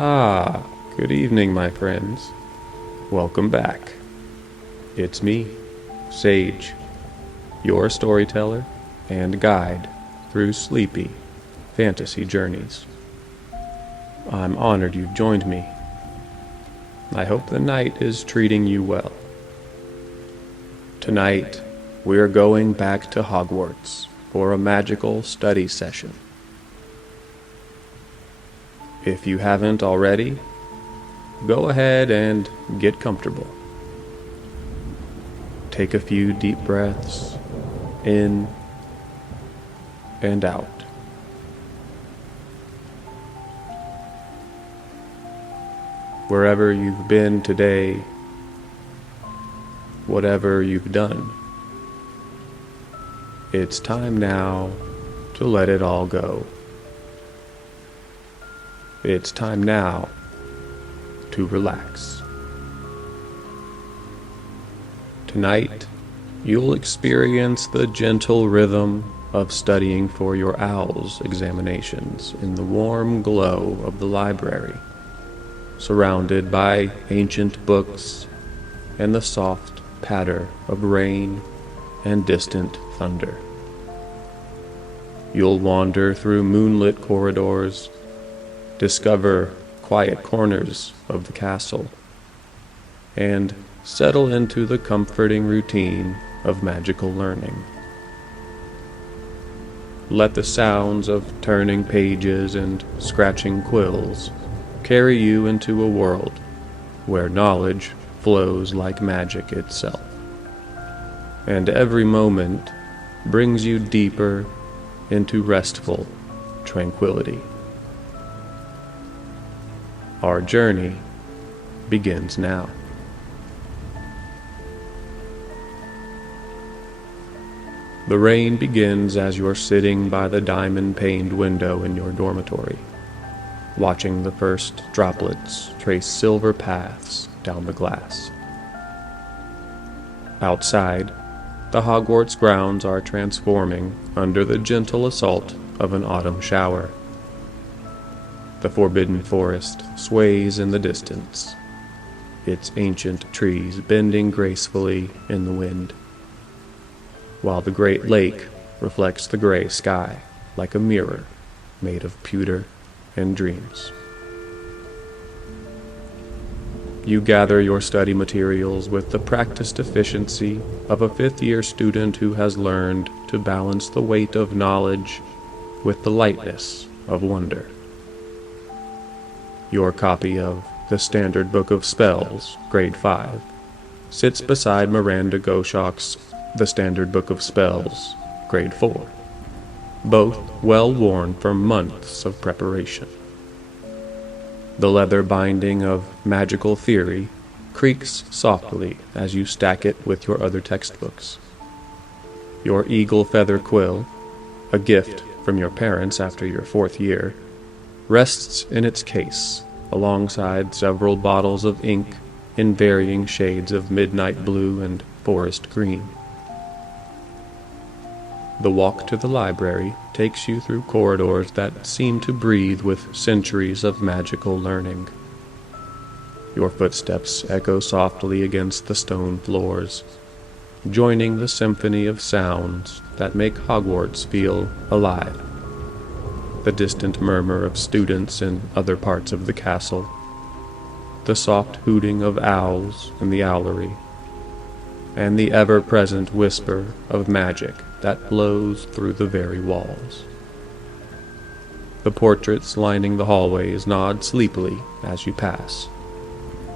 Ah, good evening, my friends. Welcome back. It's me, Sage, your storyteller and guide through sleepy fantasy journeys. I'm honored you've joined me. I hope the night is treating you well. Tonight, we're going back to Hogwarts for a magical study session. If you haven't already, go ahead and get comfortable. Take a few deep breaths in and out. Wherever you've been today, whatever you've done, it's time now to let it all go. It's time now to relax. Tonight, you'll experience the gentle rhythm of studying for your O.W.L.S examinations in the warm glow of the library, surrounded by ancient books and the soft patter of rain and distant thunder. You'll wander through moonlit corridors, discover quiet corners of the castle, and settle into the comforting routine of magical learning. Let the sounds of turning pages and scratching quills carry you into a world where knowledge flows like magic itself, and every moment brings you deeper into restful tranquility. Our journey begins now. The rain begins as you're sitting by the diamond-paned window in your dormitory, watching the first droplets trace silver paths down the glass. Outside, the Hogwarts grounds are transforming under the gentle assault of an autumn shower. The forbidden forest sways in the distance, its ancient trees bending gracefully in the wind, while the great lake reflects the gray sky like a mirror made of pewter and dreams. You gather your study materials with the practiced efficiency of a fifth-year student who has learned to balance the weight of knowledge with the lightness of wonder. Your copy of the Standard Book of Spells, Grade 5, sits beside Miranda Goshawk's The Standard Book of Spells, Grade 4, both well worn from months of preparation. The leather binding of Magical Theory creaks softly as you stack it with your other textbooks. Your eagle feather quill, a gift from your parents after your 4th year, rests in its case alongside several bottles of ink in varying shades of midnight blue and forest green. The walk to the library takes you through corridors that seem to breathe with centuries of magical learning. Your footsteps echo softly against the stone floors, joining the symphony of sounds that make Hogwarts feel alive. The distant murmur of students in other parts of the castle, the soft hooting of owls in the owlery, and the ever-present whisper of magic that blows through the very walls. The portraits lining the hallways nod sleepily as you pass,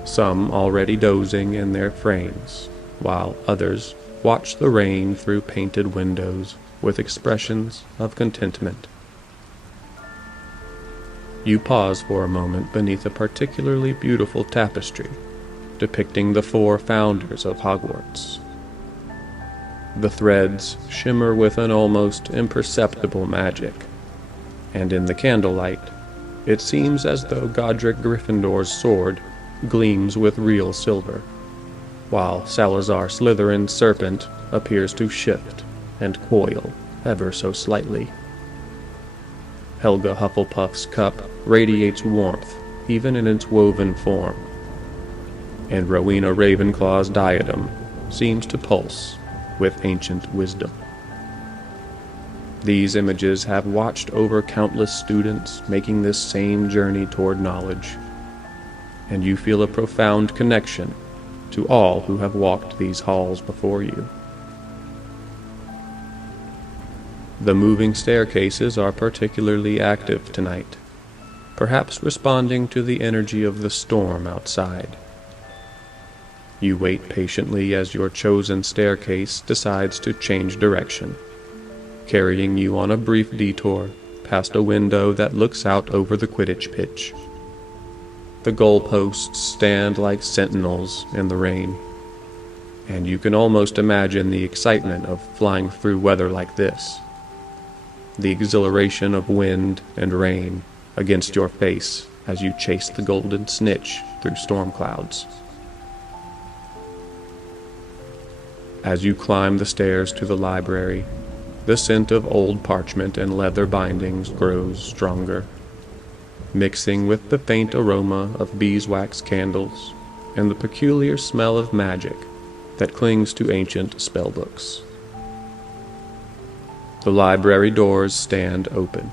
some already dozing in their frames, while others watch the rain through painted windows with expressions of contentment. You pause for a moment beneath a particularly beautiful tapestry depicting the 4 founders of Hogwarts. The threads shimmer with an almost imperceptible magic, and in the candlelight, it seems as though Godric Gryffindor's sword gleams with real silver, while Salazar Slytherin's serpent appears to shift and coil ever so slightly. Helga Hufflepuff's cup radiates warmth even in its woven form, and Rowena Ravenclaw's diadem seems to pulse with ancient wisdom. These images have watched over countless students making this same journey toward knowledge, and you feel a profound connection to all who have walked these halls before you. The moving staircases are particularly active tonight, perhaps responding to the energy of the storm outside. You wait patiently as your chosen staircase decides to change direction, carrying you on a brief detour past a window that looks out over the Quidditch pitch. The goalposts stand like sentinels in the rain, and you can almost imagine the excitement of flying through weather like this. The exhilaration of wind and rain against your face as you chase the golden snitch through storm clouds. As you climb the stairs to the library, the scent of old parchment and leather bindings grows stronger, mixing with the faint aroma of beeswax candles and the peculiar smell of magic that clings to ancient spellbooks. The library doors stand open,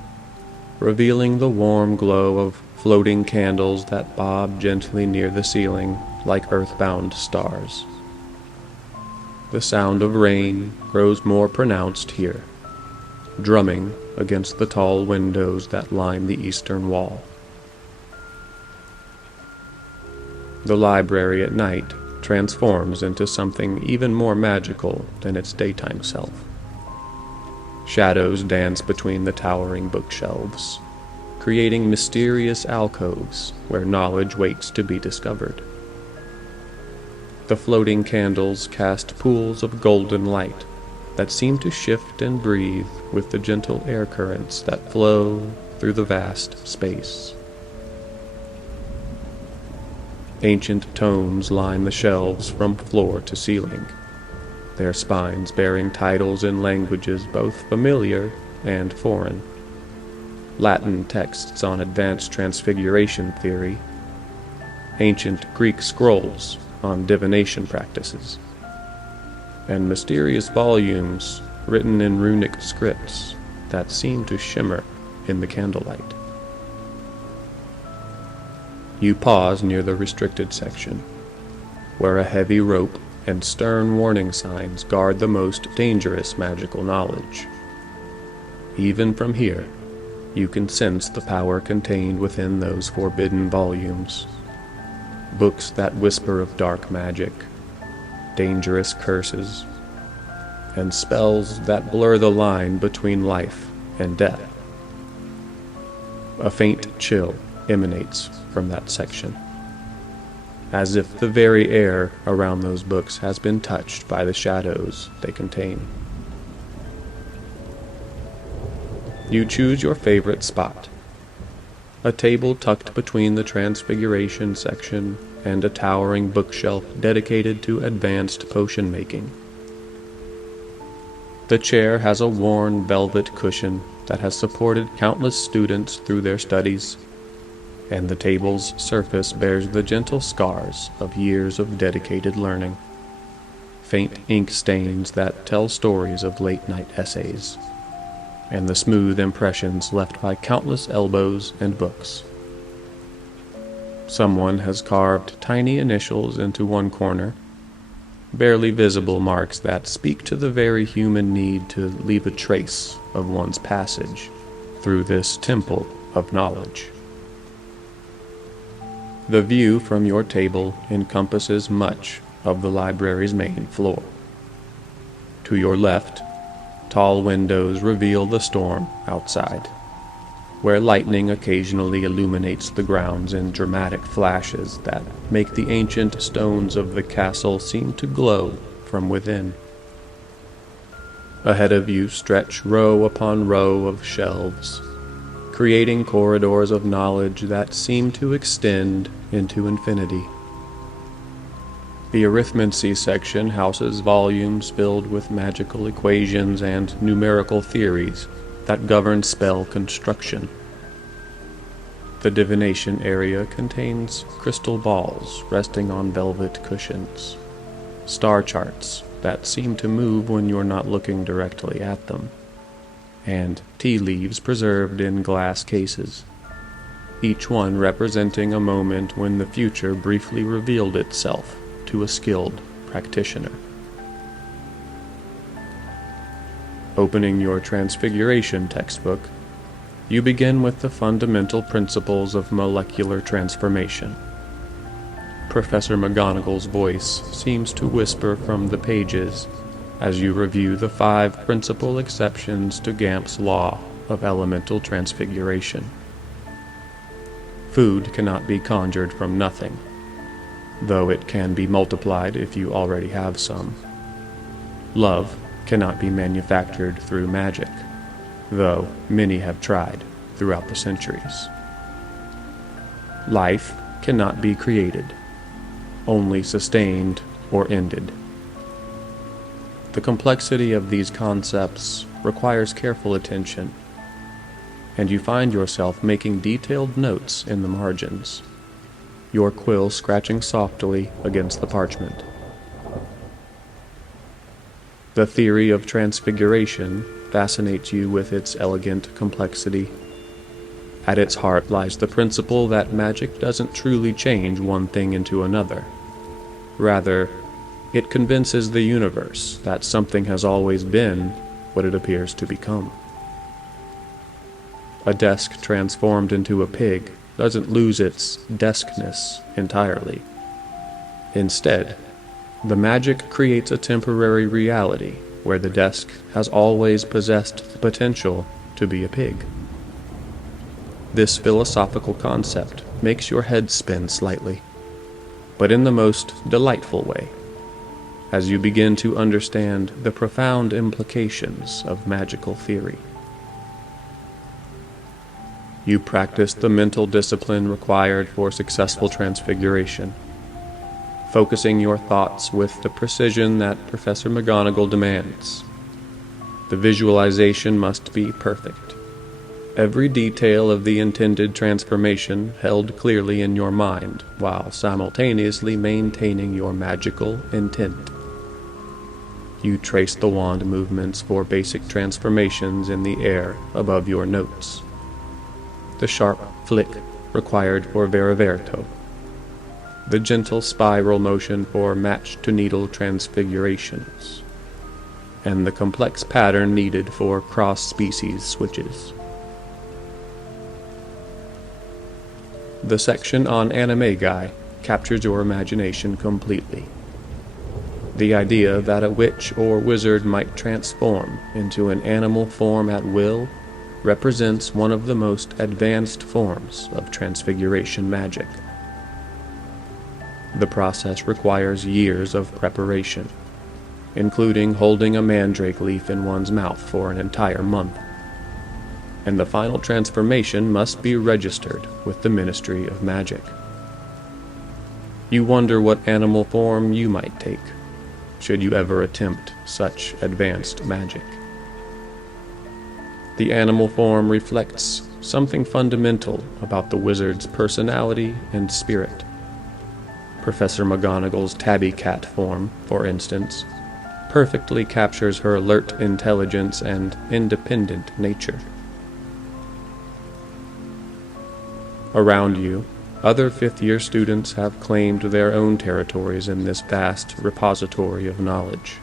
revealing the warm glow of floating candles that bob gently near the ceiling like earthbound stars. The sound of rain grows more pronounced here, drumming against the tall windows that line the eastern wall. The library at night transforms into something even more magical than its daytime self. Shadows dance between the towering bookshelves, creating mysterious alcoves where knowledge waits to be discovered. The floating candles cast pools of golden light that seem to shift and breathe with the gentle air currents that flow through the vast space. Ancient tomes line the shelves from floor to ceiling, their spines bearing titles in languages both familiar and foreign. Latin texts on advanced transfiguration theory, ancient Greek scrolls on divination practices, and mysterious volumes written in runic scripts that seem to shimmer in the candlelight. You pause near the restricted section, where a heavy rope and stern warning signs guard the most dangerous magical knowledge. Even from here, you can sense the power contained within those forbidden volumes. Books that whisper of dark magic, dangerous curses, and spells that blur the line between life and death. A faint chill emanates from that section, as if the very air around those books has been touched by the shadows they contain. You choose your favorite spot, a table tucked between the Transfiguration section and a towering bookshelf dedicated to advanced potion making. The chair has a worn velvet cushion that has supported countless students through their studies, and the table's surface bears the gentle scars of years of dedicated learning, faint ink stains that tell stories of late-night essays, and the smooth impressions left by countless elbows and books. Someone has carved tiny initials into one corner, barely visible marks that speak to the very human need to leave a trace of one's passage through this temple of knowledge. The view from your table encompasses much of the library's main floor. To your left, tall windows reveal the storm outside, where lightning occasionally illuminates the grounds in dramatic flashes that make the ancient stones of the castle seem to glow from within. Ahead of you stretch row upon row of shelves, creating corridors of knowledge that seem to extend into infinity. The arithmancy section houses volumes filled with magical equations and numerical theories that govern spell construction. The divination area contains crystal balls resting on velvet cushions, star charts that seem to move when you're not looking directly at them, and tea leaves preserved in glass cases, each one representing a moment when the future briefly revealed itself to a skilled practitioner. Opening your Transfiguration textbook, you begin with the fundamental principles of molecular transformation. Professor McGonagall's voice seems to whisper from the pages as you review the 5 principal exceptions to Gamp's law of elemental transfiguration. Food cannot be conjured from nothing, though it can be multiplied if you already have some. Love cannot be manufactured through magic, though many have tried throughout the centuries. Life cannot be created, only sustained or ended. The complexity of these concepts requires careful attention, and you find yourself making detailed notes in the margins, your quill scratching softly against the parchment. The theory of transfiguration fascinates you with its elegant complexity. At its heart lies the principle that magic doesn't truly change one thing into another. Rather, it convinces the universe that something has always been what it appears to become. A desk transformed into a pig doesn't lose its deskness entirely. Instead, the magic creates a temporary reality where the desk has always possessed the potential to be a pig. This philosophical concept makes your head spin slightly, but in the most delightful way, as you begin to understand the profound implications of magical theory. You practice the mental discipline required for successful transfiguration, focusing your thoughts with the precision that Professor McGonagall demands. The visualization must be perfect. Every detail of the intended transformation held clearly in your mind, while simultaneously maintaining your magical intent. You trace the wand movements for basic transformations in the air above your notes. The sharp flick required for Veriverto, the gentle spiral motion for match-to-needle transfigurations, and the complex pattern needed for cross-species switches. The section on Anime Guy captures your imagination completely. The idea that a witch or wizard might transform into an animal form at will represents one of the most advanced forms of transfiguration magic. The process requires years of preparation, including holding a mandrake leaf in one's mouth for an entire month. And the final transformation must be registered with the Ministry of Magic. You wonder what animal form you might take, should you ever attempt such advanced magic. The animal form reflects something fundamental about the wizard's personality and spirit. Professor McGonagall's tabby cat form, for instance, perfectly captures her alert intelligence and independent nature. Around you, other fifth-year students have claimed their own territories in this vast repository of knowledge.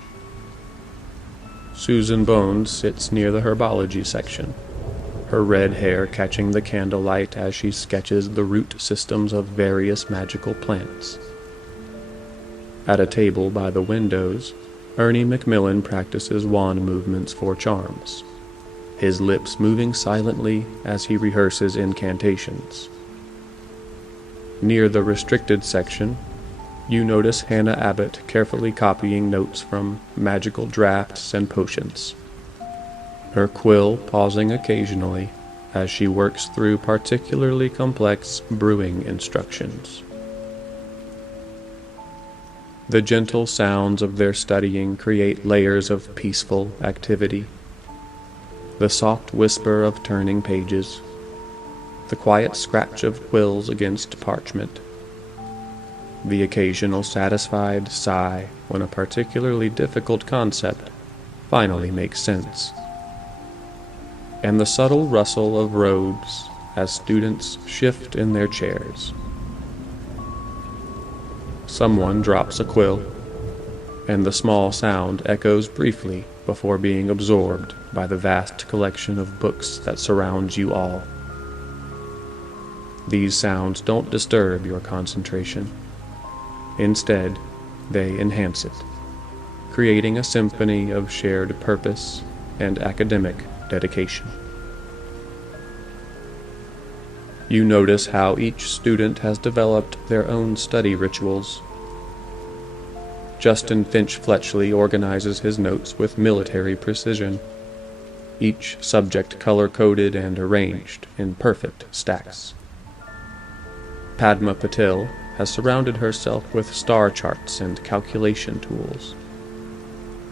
Susan Bones sits near the herbology section, her red hair catching the candlelight as she sketches the root systems of various magical plants. At a table by the windows, Ernie Macmillan practices wand movements for charms, his lips moving silently as he rehearses incantations. Near the restricted section, you notice Hannah Abbott carefully copying notes from magical drafts and potions, her quill pausing occasionally as she works through particularly complex brewing instructions. The gentle sounds of their studying create layers of peaceful activity. The soft whisper of turning pages, the quiet scratch of quills against parchment, the occasional satisfied sigh when a particularly difficult concept finally makes sense, and the subtle rustle of robes as students shift in their chairs. Someone drops a quill, and the small sound echoes briefly before being absorbed by the vast collection of books that surrounds you all. These sounds don't disturb your concentration. Instead, they enhance it, creating a symphony of shared purpose and academic dedication. You notice how each student has developed their own study rituals. Justin Finch Fletchley organizes his notes with military precision, each subject color-coded and arranged in perfect stacks. Padma Patil has surrounded herself with star charts and calculation tools,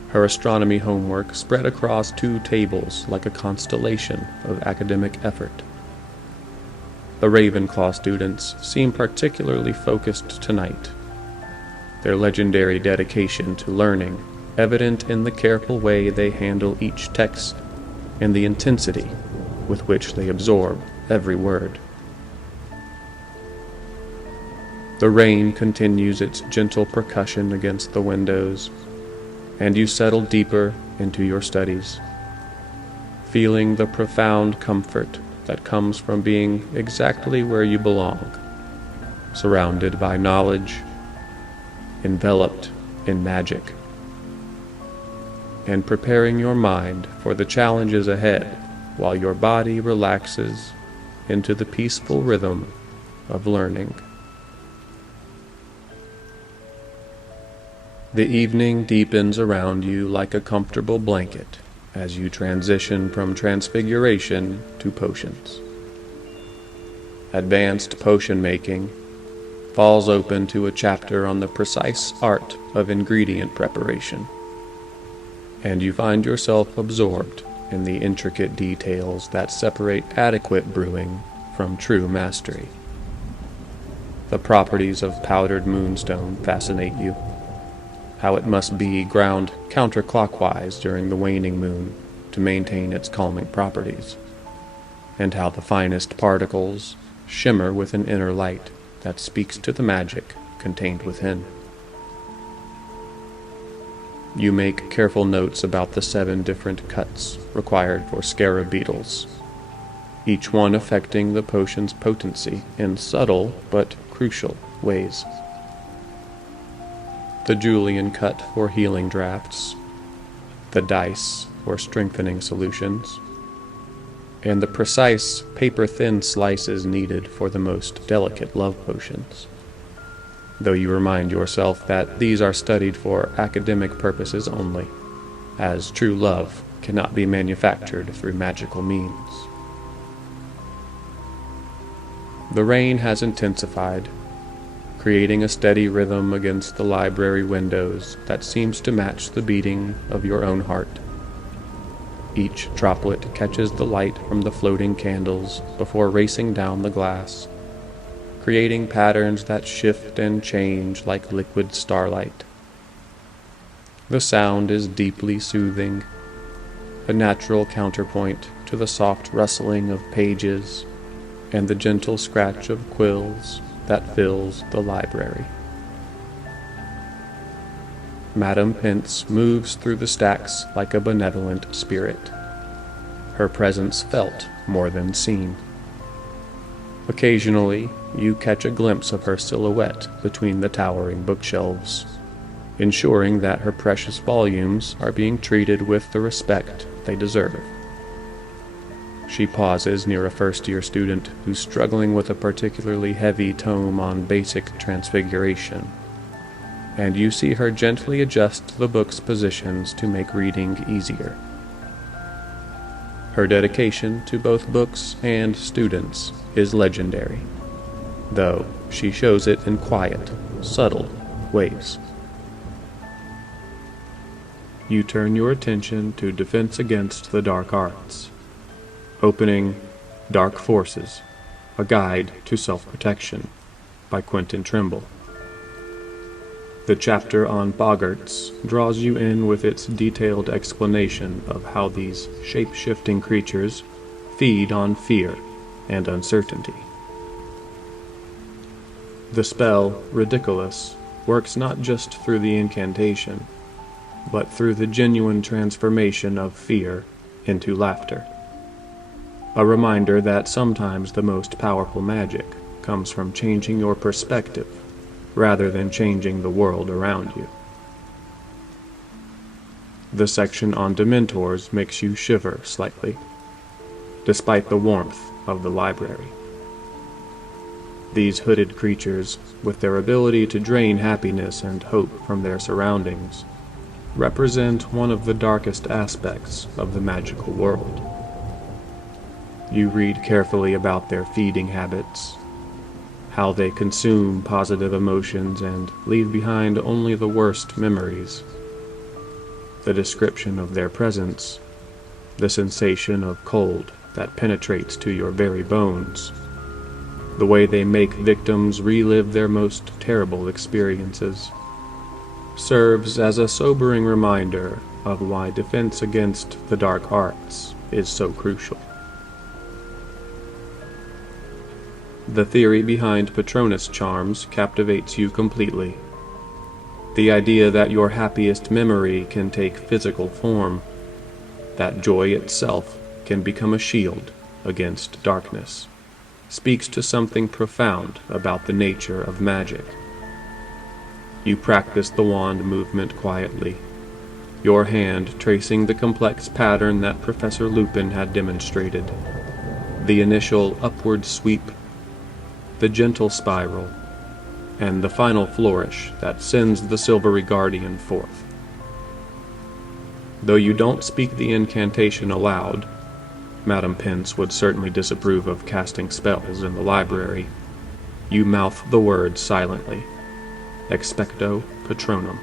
her astronomy homework spread across 2 tables like a constellation of academic effort. The Ravenclaw students seem particularly focused tonight, their legendary dedication to learning evident in the careful way they handle each text and the intensity with which they absorb every word. The rain continues its gentle percussion against the windows, and you settle deeper into your studies, feeling the profound comfort that comes from being exactly where you belong, surrounded by knowledge, enveloped in magic, and preparing your mind for the challenges ahead while your body relaxes into the peaceful rhythm of learning. The evening deepens around you like a comfortable blanket as you transition from transfiguration to potions. Advanced potion making falls open to a chapter on the precise art of ingredient preparation, and you find yourself absorbed in the intricate details that separate adequate brewing from true mastery. The properties of powdered moonstone fascinate you. How it must be ground counterclockwise during the waning moon to maintain its calming properties, and how the finest particles shimmer with an inner light that speaks to the magic contained within. You make careful notes about the 7 different cuts required for scarab beetles, each one affecting the potion's potency in subtle but crucial ways. The Julian cut for healing drafts, the dice for strengthening solutions, and the precise paper-thin slices needed for the most delicate love potions, though you remind yourself that these are studied for academic purposes only, as true love cannot be manufactured through magical means. The rain has intensified, creating a steady rhythm against the library windows that seems to match the beating of your own heart. Each droplet catches the light from the floating candles before racing down the glass, creating patterns that shift and change like liquid starlight. The sound is deeply soothing, a natural counterpoint to the soft rustling of pages and the gentle scratch of quills that fills the library. Madame Pince moves through the stacks like a benevolent spirit, her presence felt more than seen. Occasionally, you catch a glimpse of her silhouette between the towering bookshelves, ensuring that her precious volumes are being treated with the respect they deserve. She pauses near a first-year student who's struggling with a particularly heavy tome on basic transfiguration, and you see her gently adjust the book's positions to make reading easier. Her dedication to both books and students is legendary, though she shows it in quiet, subtle ways. You turn your attention to Defense Against the Dark Arts, opening Dark Forces A Guide to Self-Protection by Quentin Trimble. The chapter on boggarts draws you in with its detailed explanation of how these shape-shifting creatures feed on fear and uncertainty. The spell, Ridiculous, works not just through the incantation, but through the genuine transformation of fear into laughter. A reminder that sometimes the most powerful magic comes from changing your perspective rather than changing the world around you. The section on Dementors makes you shiver slightly, despite the warmth of the library. These hooded creatures, with their ability to drain happiness and hope from their surroundings, represent one of the darkest aspects of the magical world. You read carefully about their feeding habits, how they consume positive emotions and leave behind only the worst memories. The description of their presence, the sensation of cold that penetrates to your very bones, the way they make victims relive their most terrible experiences, serves as a sobering reminder of why defense against the dark arts is so crucial. The theory behind Patronus charms captivates you completely. The idea that your happiest memory can take physical form, that joy itself can become a shield against darkness, speaks to something profound about the nature of magic. You practice the wand movement quietly, your hand tracing the complex pattern that Professor Lupin had demonstrated, the initial upward sweep, the gentle spiral, and the final flourish that sends the silvery guardian forth. Though you don't speak the incantation aloud, Madam Pince would certainly disapprove of casting spells in the library, you mouth the words silently, Expecto Patronum.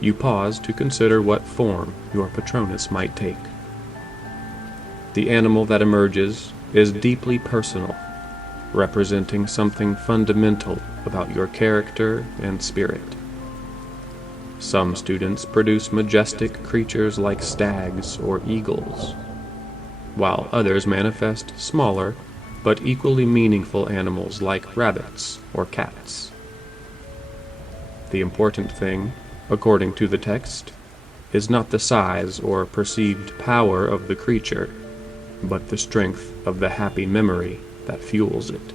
You pause to consider what form your Patronus might take. The animal that emerges is deeply personal, representing something fundamental about your character and spirit. Some students produce majestic creatures like stags or eagles, while others manifest smaller but equally meaningful animals like rabbits or cats. The important thing, according to the text, is not the size or perceived power of the creature, but the strength of the happy memory that fuels it.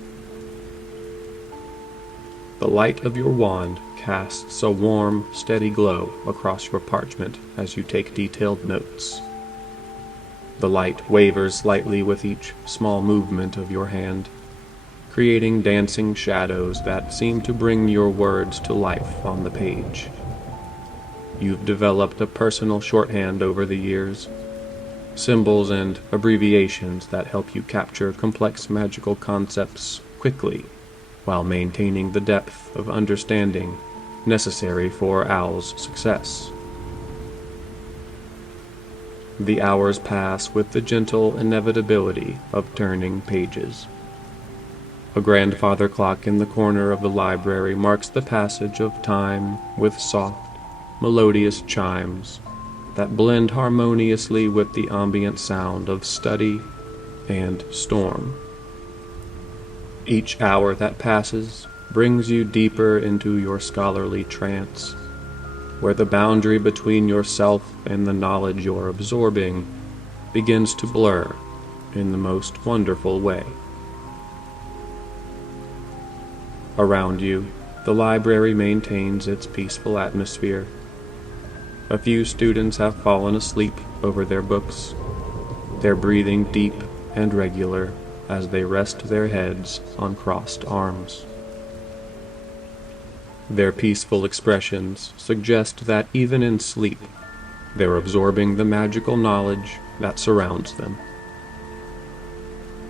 The light of your wand casts a warm, steady glow across your parchment as you take detailed notes. The light wavers slightly with each small movement of your hand, creating dancing shadows that seem to bring your words to life on the page. You've developed a personal shorthand over the years, symbols and abbreviations that help you capture complex magical concepts quickly while maintaining the depth of understanding necessary for O.W.L.S success. The hours pass with the gentle inevitability of turning pages. A grandfather clock in the corner of the library marks the passage of time with soft, melodious chimes that blend harmoniously with the ambient sound of study and storm. Each hour that passes brings you deeper into your scholarly trance, where the boundary between yourself and the knowledge you're absorbing begins to blur in the most wonderful way. Around you, the library maintains its peaceful atmosphere. A few students have fallen asleep over their books, their breathing deep and regular as they rest their heads on crossed arms. Their peaceful expressions suggest that even in sleep, they're absorbing the magical knowledge that surrounds them.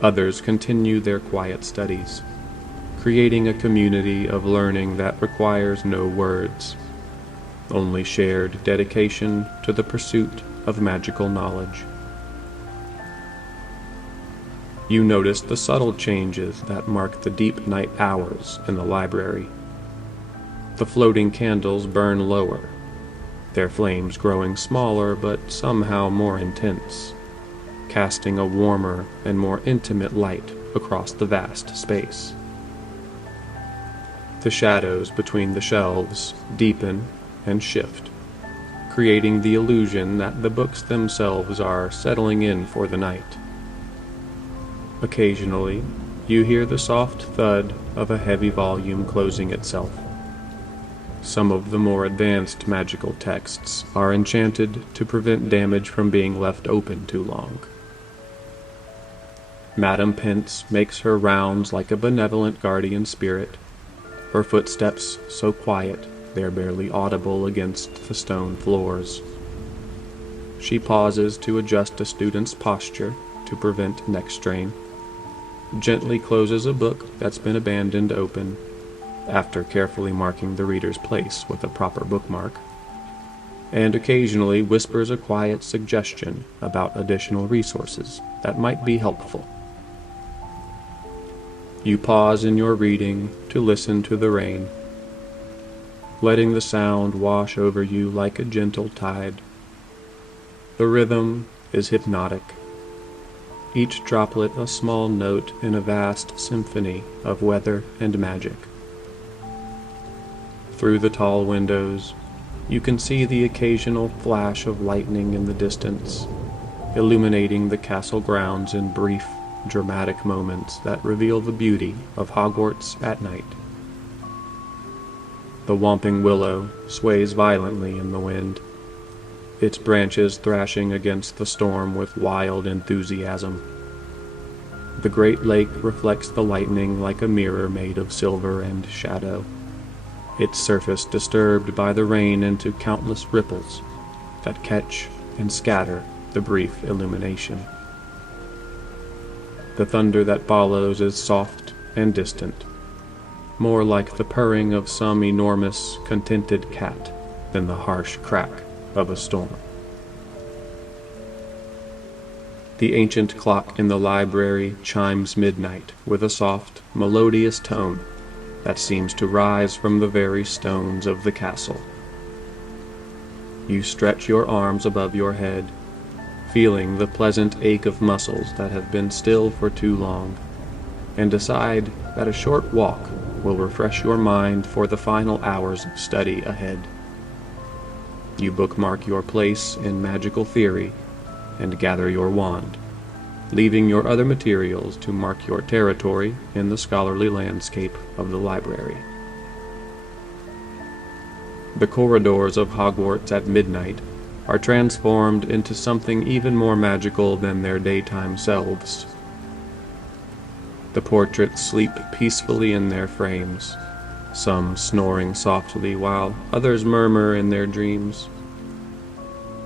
Others continue their quiet studies, creating a community of learning that requires no words, only shared dedication to the pursuit of magical knowledge. You notice the subtle changes that mark the deep night hours in the library. The floating candles burn lower, their flames growing smaller but somehow more intense, casting a warmer and more intimate light across the vast space. The shadows between the shelves deepen and shift, creating the illusion that the books themselves are settling in for the night. Occasionally, you hear the soft thud of a heavy volume closing itself. Some of the more advanced magical texts are enchanted to prevent damage from being left open too long. Madame Pince makes her rounds like a benevolent guardian spirit, her footsteps so quiet they're barely audible against the stone floors. She pauses to adjust a student's posture to prevent neck strain, gently closes a book that's been abandoned open, after carefully marking the reader's place with a proper bookmark, and occasionally whispers a quiet suggestion about additional resources that might be helpful. You pause in your reading to listen to the rain, letting the sound wash over you like a gentle tide. The rhythm is hypnotic, each droplet a small note in a vast symphony of weather and magic. Through the tall windows, you can see the occasional flash of lightning in the distance, illuminating the castle grounds in brief, dramatic moments that reveal the beauty of Hogwarts at night. The whomping willow sways violently in the wind, its branches thrashing against the storm with wild enthusiasm. The great lake reflects the lightning like a mirror made of silver and shadow, its surface disturbed by the rain into countless ripples that catch and scatter the brief illumination. The thunder that follows is soft and distant, more like the purring of some enormous, contented cat than the harsh crack of a storm. The ancient clock in the library chimes midnight with a soft, melodious tone that seems to rise from the very stones of the castle. You stretch your arms above your head, feeling the pleasant ache of muscles that have been still for too long, and decide that a short walk will refresh your mind for the final hours of study ahead. You bookmark your place in magical theory and gather your wand, leaving your other materials to mark your territory in the scholarly landscape of the library. The corridors of Hogwarts at midnight are transformed into something even more magical than their daytime selves. The portraits sleep peacefully in their frames, some snoring softly while others murmur in their dreams.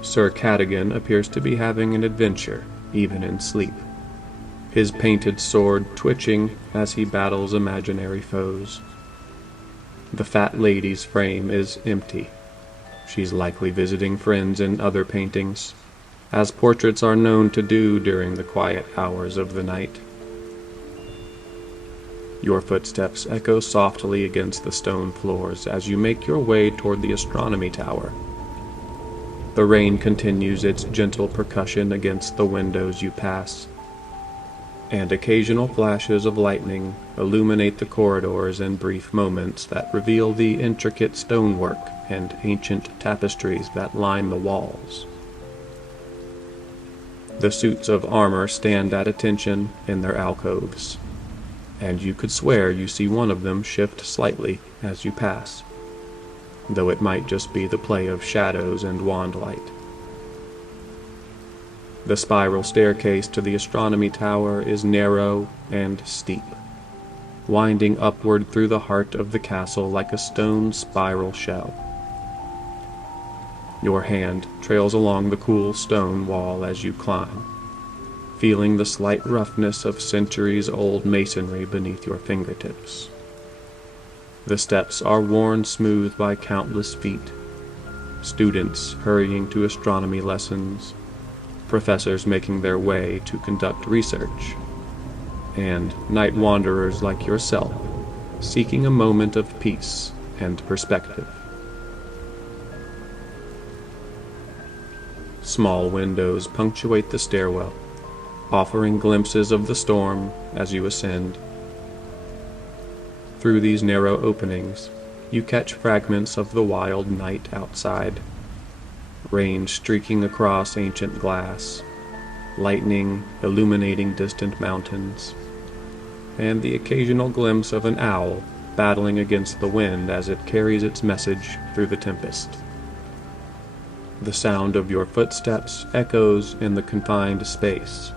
Sir Cadogan appears to be having an adventure, even in sleep, his painted sword twitching as he battles imaginary foes. The fat lady's frame is empty. She's likely visiting friends in other paintings, as portraits are known to do during the quiet hours of the night. Your footsteps echo softly against the stone floors as you make your way toward the astronomy tower. The rain continues its gentle percussion against the windows you pass, and occasional flashes of lightning illuminate the corridors in brief moments that reveal the intricate stonework and ancient tapestries that line the walls. The suits of armor stand at attention in their alcoves, and you could swear you see one of them shift slightly as you pass, though it might just be the play of shadows and wand light. The spiral staircase to the astronomy tower is narrow and steep, winding upward through the heart of the castle like a stone spiral shell. Your hand trails along the cool stone wall as you climb, feeling the slight roughness of centuries-old masonry beneath your fingertips. The steps are worn smooth by countless feet, students hurrying to astronomy lessons, professors making their way to conduct research, and night wanderers like yourself, seeking a moment of peace and perspective. Small windows punctuate the stairwell, offering glimpses of the storm as you ascend. Through these narrow openings, you catch fragments of the wild night outside. Rain streaking across ancient glass, lightning illuminating distant mountains, and the occasional glimpse of an owl battling against the wind as it carries its message through the tempest. The sound of your footsteps echoes in the confined space,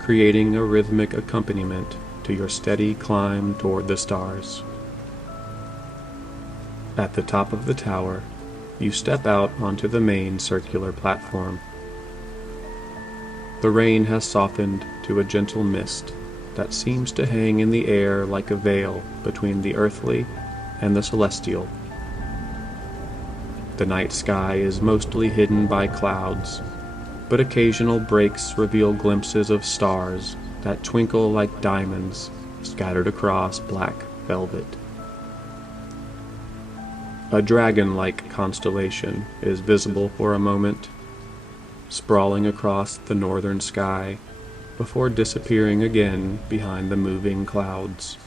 creating a rhythmic accompaniment to your steady climb toward the stars. At the top of the tower, you step out onto the main circular platform. The rain has softened to a gentle mist that seems to hang in the air like a veil between the earthly and the celestial. The night sky is mostly hidden by clouds, but occasional breaks reveal glimpses of stars that twinkle like diamonds scattered across black velvet. A dragon-like constellation is visible for a moment, sprawling across the northern sky before disappearing again behind the moving clouds.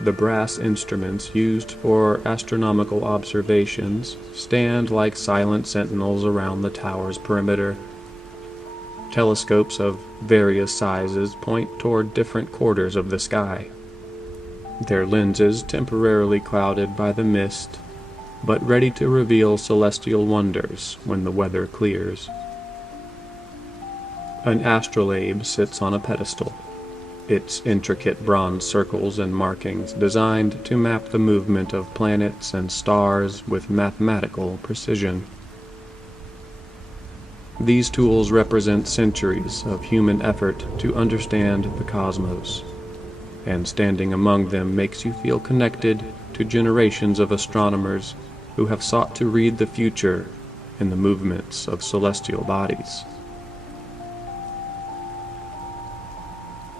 The brass instruments used for astronomical observations stand like silent sentinels around the tower's perimeter. Telescopes of various sizes point toward different quarters of the sky, their lenses temporarily clouded by the mist, but ready to reveal celestial wonders when the weather clears. An astrolabe sits on a pedestal, its intricate bronze circles and markings designed to map the movement of planets and stars with mathematical precision. These tools represent centuries of human effort to understand the cosmos, and standing among them makes you feel connected to generations of astronomers who have sought to read the future in the movements of celestial bodies.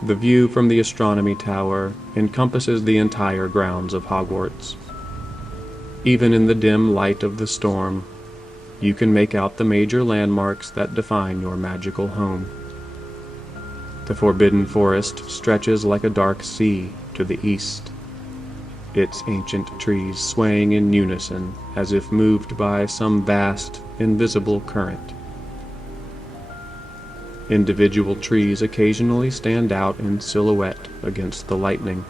The view from the astronomy tower encompasses the entire grounds of Hogwarts. Even in the dim light of the storm, you can make out the major landmarks that define your magical home. The Forbidden Forest stretches like a dark sea to the east, its ancient trees swaying in unison as if moved by some vast, invisible current. Individual trees occasionally stand out in silhouette against the lightning.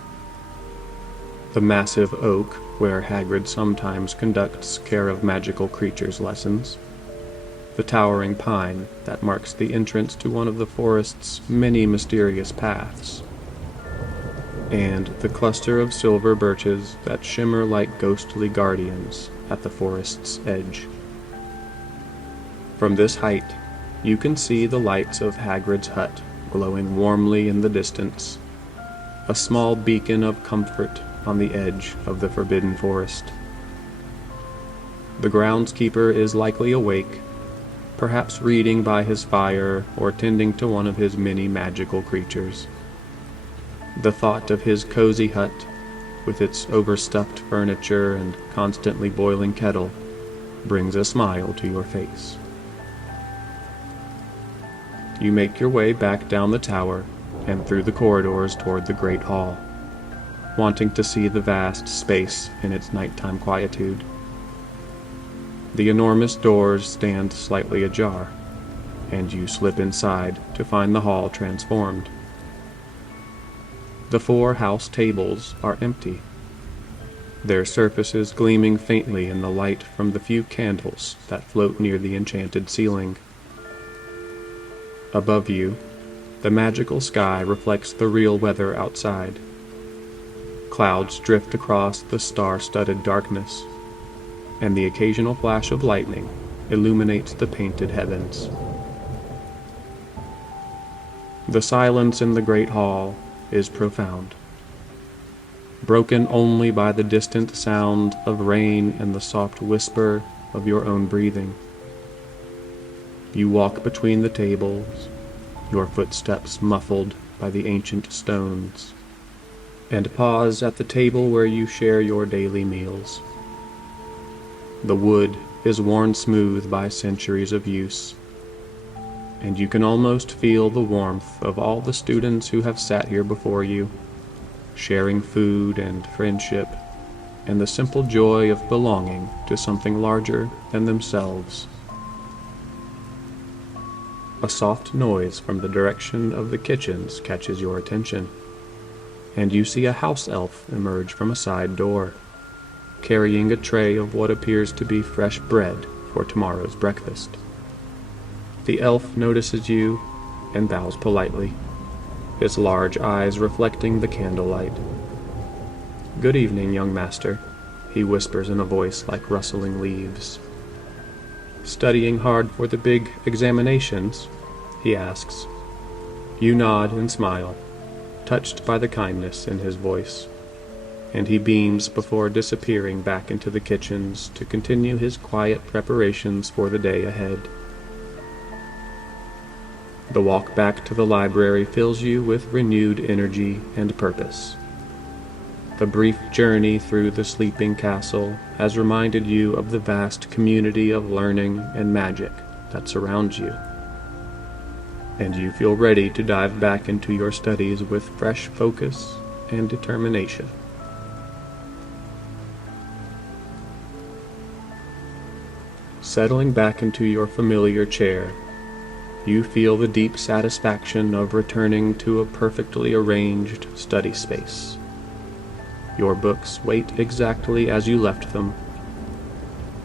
The massive oak, where Hagrid sometimes conducts Care of Magical Creatures lessons, the towering pine that marks the entrance to one of the forest's many mysterious paths, and the cluster of silver birches that shimmer like ghostly guardians at the forest's edge. From this height, you can see the lights of Hagrid's hut glowing warmly in the distance, a small beacon of comfort on the edge of the Forbidden Forest. The groundskeeper is likely awake, perhaps reading by his fire or tending to one of his many magical creatures. The thought of his cozy hut, with its overstuffed furniture and constantly boiling kettle, brings a smile to your face. You make your way back down the tower and through the corridors toward the Great Hall, wanting to see the vast space in its nighttime quietude. The enormous doors stand slightly ajar, and you slip inside to find the hall transformed. The 4 house tables are empty, their surfaces gleaming faintly in the light from the few candles that float near the enchanted ceiling. Above you, the magical sky reflects the real weather outside. Clouds drift across the star-studded darkness, and the occasional flash of lightning illuminates the painted heavens. The silence in the great hall is profound, broken only by the distant sound of rain and the soft whisper of your own breathing. You walk between the tables, your footsteps muffled by the ancient stones, and pause at the table where you share your daily meals. The wood is worn smooth by centuries of use, and you can almost feel the warmth of all the students who have sat here before you, sharing food and friendship, and the simple joy of belonging to something larger than themselves. A soft noise from the direction of the kitchens catches your attention, and you see a house elf emerge from a side door, carrying a tray of what appears to be fresh bread for tomorrow's breakfast. The elf notices you and bows politely, his large eyes reflecting the candlelight. "Good evening, young master," he whispers in a voice like rustling leaves. "Studying hard for the big examinations?" he asks. You nod and smile, touched by the kindness in his voice, and he beams before disappearing back into the kitchens to continue his quiet preparations for the day ahead. The walk back to the library fills you with renewed energy and purpose. The brief journey through the sleeping castle has reminded you of the vast community of learning and magic that surrounds you, and you feel ready to dive back into your studies with fresh focus and determination. Settling back into your familiar chair, you feel the deep satisfaction of returning to a perfectly arranged study space. Your books wait exactly as you left them,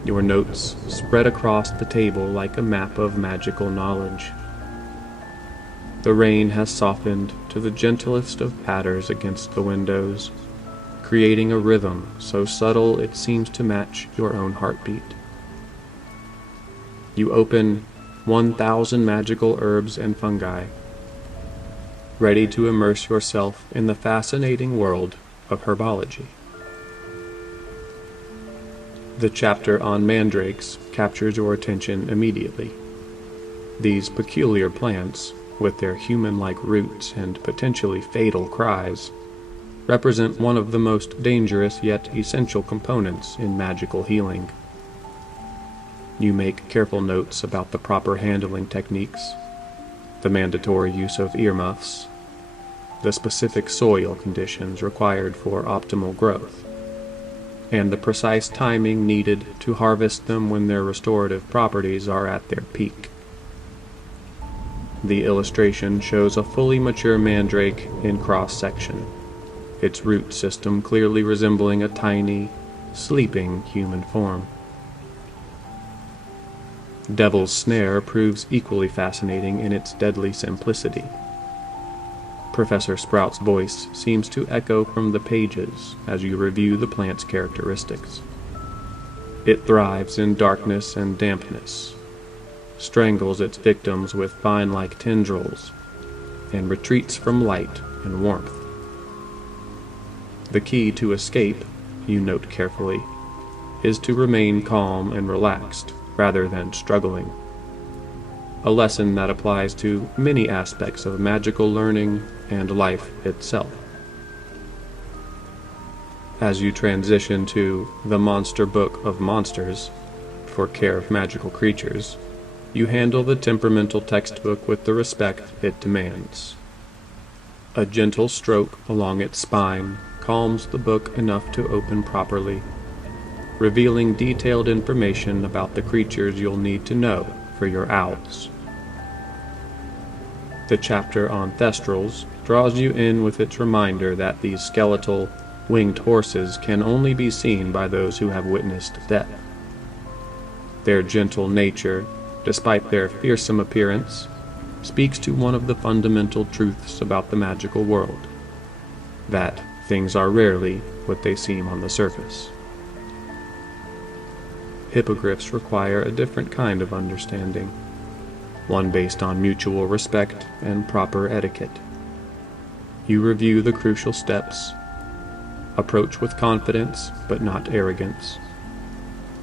your notes spread across the table like a map of magical knowledge. The rain has softened to the gentlest of patters against the windows, creating a rhythm so subtle it seems to match your own heartbeat. You open 1,000 magical herbs and fungi, ready to immerse yourself in the fascinating world of herbology. The chapter on mandrakes captures your attention immediately. These peculiar plants, with their human-like roots and potentially fatal cries, represent one of the most dangerous yet essential components in magical healing. You make careful notes about the proper handling techniques, the mandatory use of earmuffs, the specific soil conditions required for optimal growth, and the precise timing needed to harvest them when their restorative properties are at their peak. The illustration shows a fully mature mandrake in cross-section, its root system clearly resembling a tiny, sleeping human form. Devil's Snare proves equally fascinating in its deadly simplicity. Professor Sprout's voice seems to echo from the pages as you review the plant's characteristics. It thrives in darkness and dampness, strangles its victims with vine-like tendrils, and retreats from light and warmth. The key to escape, you note carefully, is to remain calm and relaxed rather than struggling. A lesson that applies to many aspects of magical learning and life itself. As you transition to the Monster Book of Monsters, for care of magical creatures, you handle the temperamental textbook with the respect it demands. A gentle stroke along its spine calms the book enough to open properly, revealing detailed information about the creatures you'll need to know for your owls. The chapter on Thestrals draws you in with its reminder that these skeletal, winged horses can only be seen by those who have witnessed death. Their gentle nature, despite their fearsome appearance, speaks to one of the fundamental truths about the magical world, that things are rarely what they seem on the surface. Hippogriffs require a different kind of understanding, one based on mutual respect and proper etiquette. You review the crucial steps, approach with confidence but not arrogance,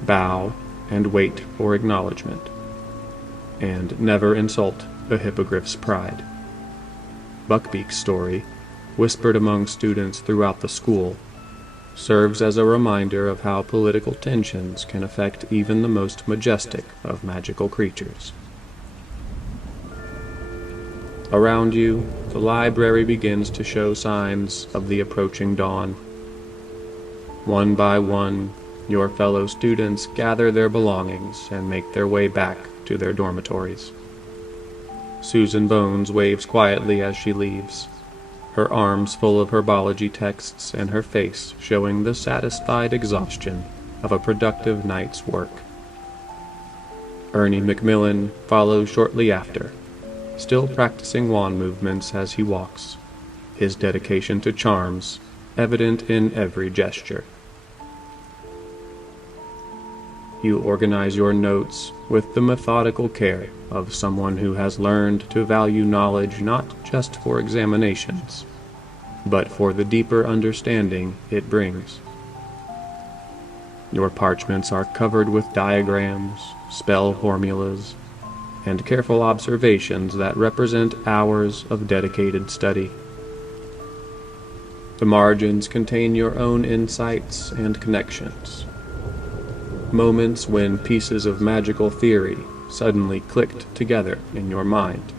bow and wait for acknowledgement, and never insult a hippogriff's pride. Buckbeak's story, whispered among students throughout the school, serves as a reminder of how political tensions can affect even the most majestic of magical creatures. Around you, the library begins to show signs of the approaching dawn. One by one, your fellow students gather their belongings and make their way back to their dormitories. Susan Bones waves quietly as she leaves, her arms full of herbology texts and her face showing the satisfied exhaustion of a productive night's work. Ernie Macmillan follows shortly after, still practicing wand movements as he walks, his dedication to charms evident in every gesture. You organize your notes with the methodical care of someone who has learned to value knowledge not just for examinations, but for the deeper understanding it brings. Your parchments are covered with diagrams, spell formulas, and careful observations that represent hours of dedicated study. The margins contain your own insights and connections, moments when pieces of magical theory suddenly clicked together in your mind,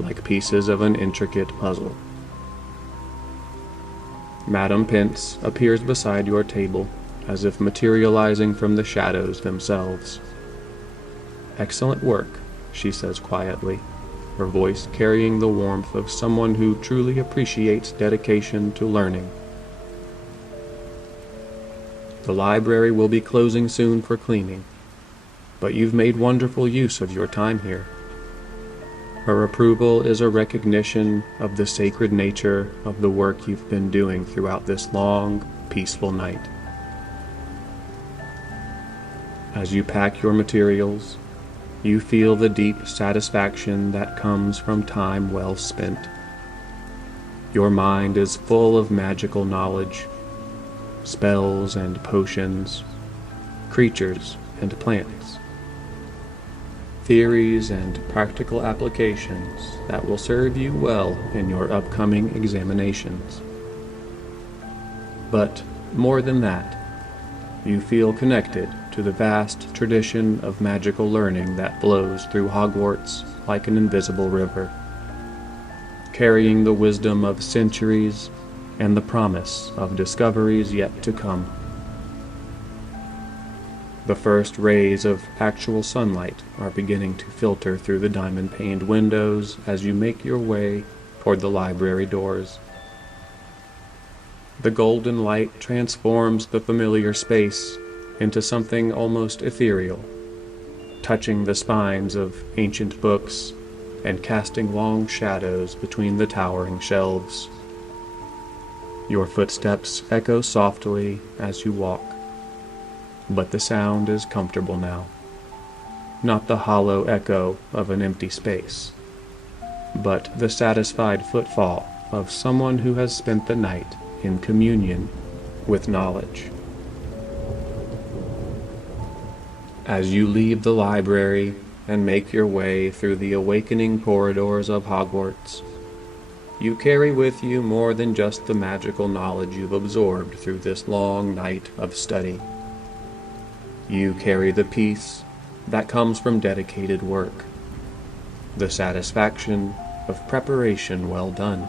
like pieces of an intricate puzzle. Madame Pince appears beside your table, as if materializing from the shadows themselves. "Excellent work," she says quietly, her voice carrying the warmth of someone who truly appreciates dedication to learning. The library will be closing soon for cleaning, but you've made wonderful use of your time here. Her approval is a recognition of the sacred nature of the work you've been doing throughout this long, peaceful night. As you pack your materials, you feel the deep satisfaction that comes from time well spent. Your mind is full of magical knowledge, spells and potions, creatures and plants, theories and practical applications that will serve you well in your upcoming examinations. But more than that, you feel connected to the vast tradition of magical learning that flows through Hogwarts like an invisible river, carrying the wisdom of centuries and the promise of discoveries yet to come. The first rays of actual sunlight are beginning to filter through the diamond-paned windows as you make your way toward the library doors. The golden light transforms the familiar space into something almost ethereal, touching the spines of ancient books and casting long shadows between the towering shelves. Your footsteps echo softly as you walk, but the sound is comfortable now, not the hollow echo of an empty space, but the satisfied footfall of someone who has spent the night in communion with knowledge. As you leave the library and make your way through the awakening corridors of Hogwarts, you carry with you more than just the magical knowledge you've absorbed through this long night of study. You carry the peace that comes from dedicated work, the satisfaction of preparation well done,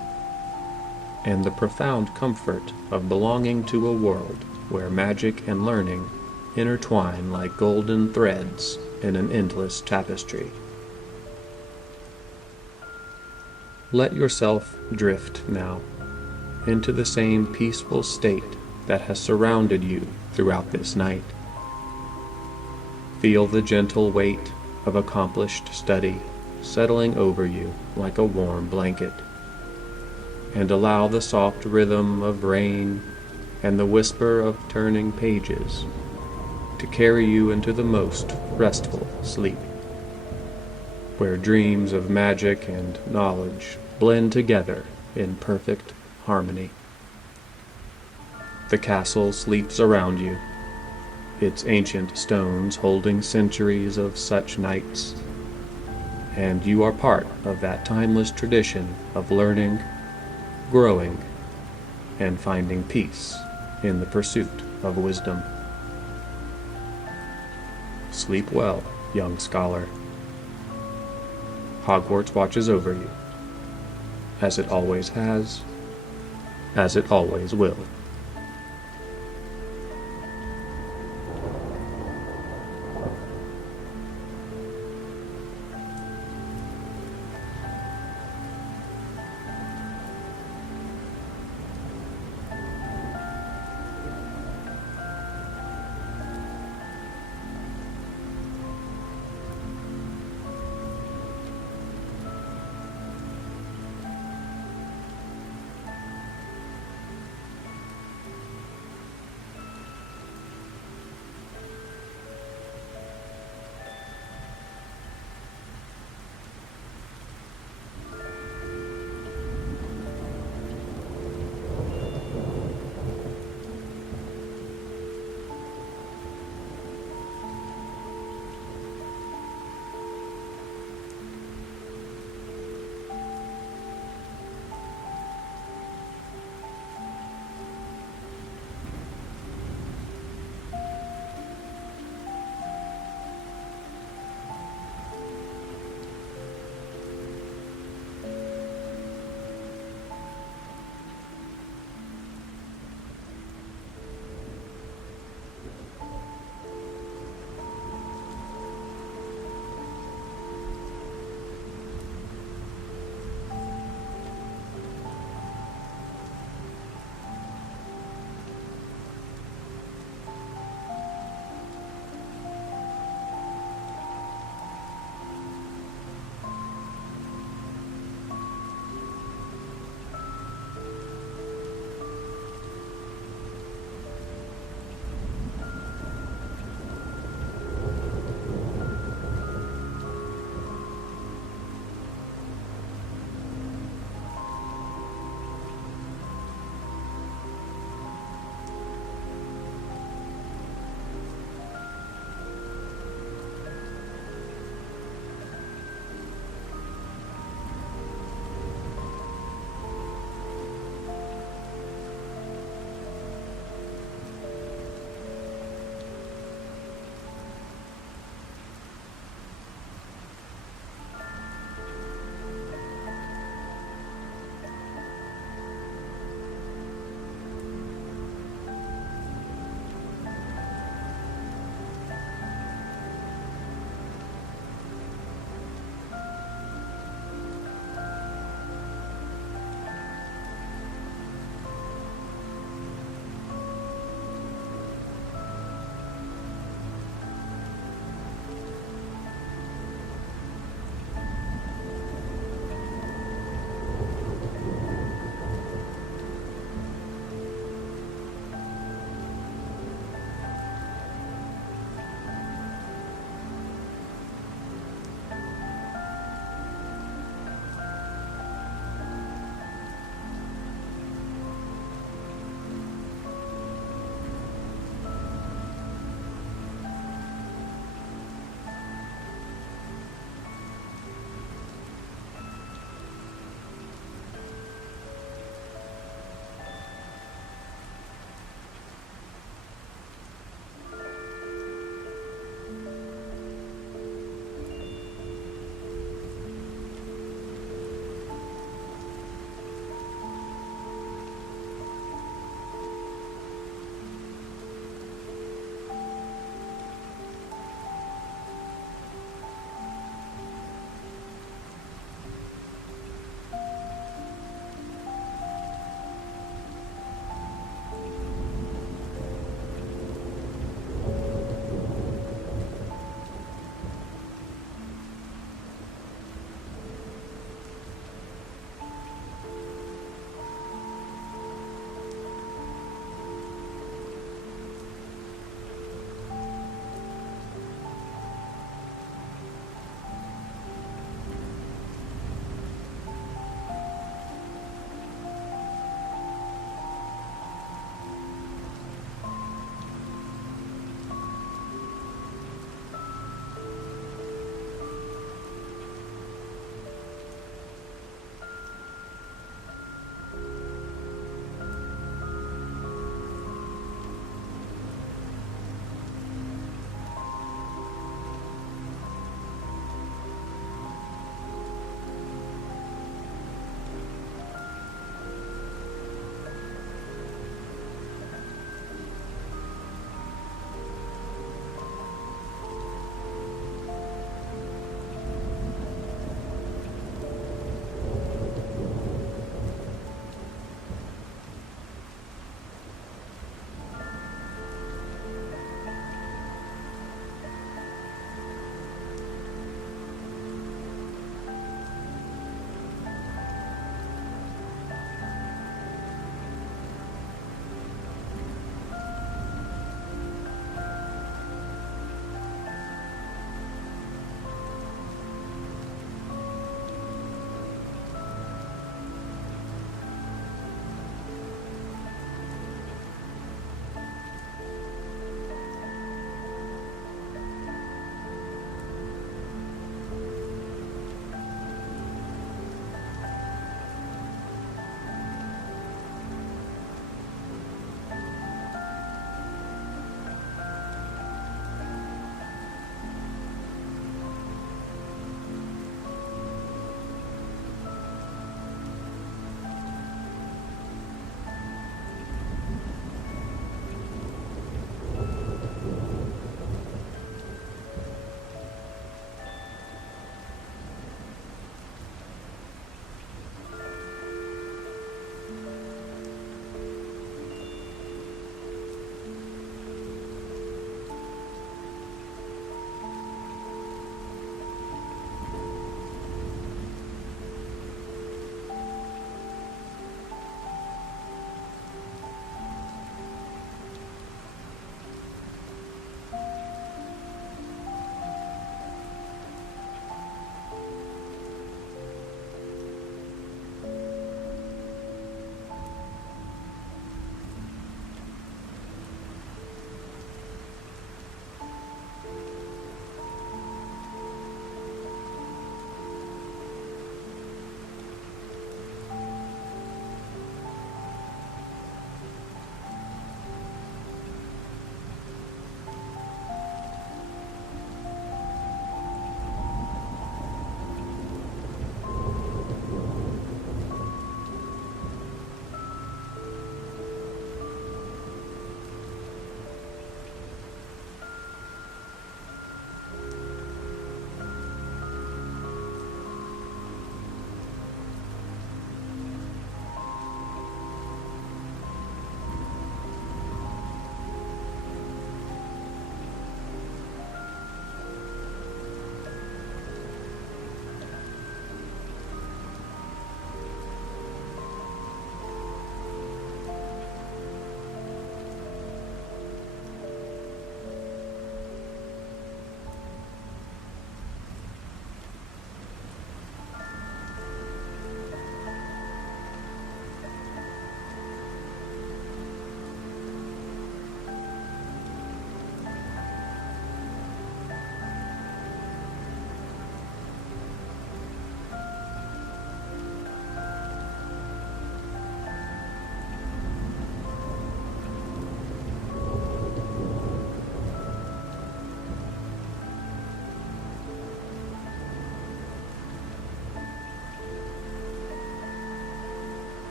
and the profound comfort of belonging to a world where magic and learning intertwine like golden threads in an endless tapestry. Let yourself drift now into the same peaceful state that has surrounded you throughout this night. Feel the gentle weight of accomplished study settling over you like a warm blanket, and allow the soft rhythm of rain and the whisper of turning pages to carry you into the most restful sleep, where dreams of magic and knowledge blend together in perfect harmony. The castle sleeps around you, its ancient stones holding centuries of such nights, and you are part of that timeless tradition of learning growing, and finding peace in the pursuit of wisdom. Sleep well, young scholar. Hogwarts watches over you, as it always has, as it always will.